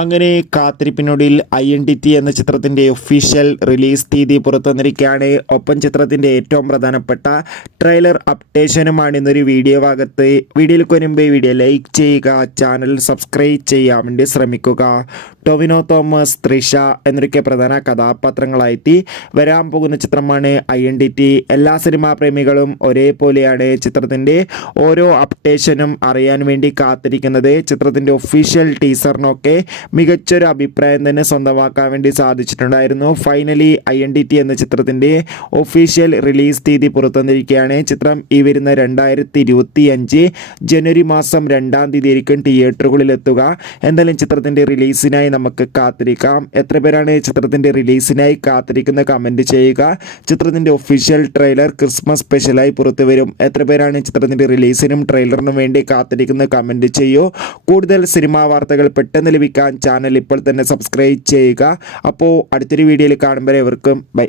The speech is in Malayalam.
അങ്ങനെ കാത്തിരിപ്പിനൊടുവിൽ INTT എന്ന ചിത്രത്തിൻ്റെ ഒഫീഷ്യൽ റിലീസ് തീയതി പുറത്തുവന്നിരിക്കുകയാണ്. ഒപ്പം ചിത്രത്തിൻ്റെ ഏറ്റവും പ്രധാനപ്പെട്ട ട്രെയിലർ അപ്ഡേഷനുമാണ് ഇന്നൊരു വീഡിയോ ഭാഗത്ത്. വീഡിയോയിലേക്ക് വരുമ്പോൾ വീഡിയോ ലൈക്ക് ചെയ്യുക, ചാനൽ സബ്സ്ക്രൈബ് ചെയ്യാൻ വേണ്ടി ശ്രമിക്കുക. ടൊവിനോ തോമസ്, തൃഷ എന്നൊക്കെ പ്രധാന കഥാപാത്രങ്ങളായി വരാൻ പോകുന്ന ചിത്രമാണ് INTT. എല്ലാ സിനിമാ പ്രേമികളും ഒരേപോലെയാണ് ചിത്രത്തിൻ്റെ ഓരോ അപ്ഡേഷനും അറിയാൻ വേണ്ടി കാത്തിരിക്കുന്നത്. ചിത്രത്തിൻ്റെ ഒഫീഷ്യൽ ടീസറിനൊക്കെ മികച്ചൊരു അഭിപ്രായം തന്നെ സ്വന്തമാക്കാൻ വേണ്ടി സാധിച്ചിട്ടുണ്ടായിരുന്നു. ഫൈനലി INTT എന്ന ചിത്രത്തിൻ്റെ ഒഫീഷ്യൽ റിലീസ് തീയതി പുറത്തുവന്നിരിക്കുകയാണ്. ചിത്രം ഈ വരുന്ന 2025 ജനുവരി മാസം 2-ാം തീയതി ആയിരിക്കും തിയേറ്ററുകളിലെത്തുക. എന്തായാലും ചിത്രത്തിൻ്റെ റിലീസിനായി നമുക്ക് കാത്തിരിക്കാം. എത്ര പേരാണ് ചിത്രത്തിൻ്റെ റിലീസിനായി കാത്തിരിക്കുന്ന കമൻറ്റ് ചെയ്യുക. ചിത്രത്തിൻ്റെ ഒഫീഷ്യൽ ട്രെയിലർ ക്രിസ്മസ് സ്പെഷ്യലായി പുറത്തു വരും. എത്ര പേരാണ് ചിത്രത്തിൻ്റെ റിലീസിനും ട്രെയിലറിനും വേണ്ടി കാത്തിരിക്കുന്ന കമൻറ്റ് ചെയ്യൂ. കൂടുതൽ സിനിമാ വാർത്തകൾ പെട്ടെന്ന് ലഭിക്കാൻ ചാനൽ ഇപ്പോൾ തന്നെ സബ്സ്ക്രൈബ് ചെയ്യുക. അപ്പോൾ അടുത്തൊരു വീഡിയോയിൽ കാണുമ്പോൾ എവർക്കും ബൈ.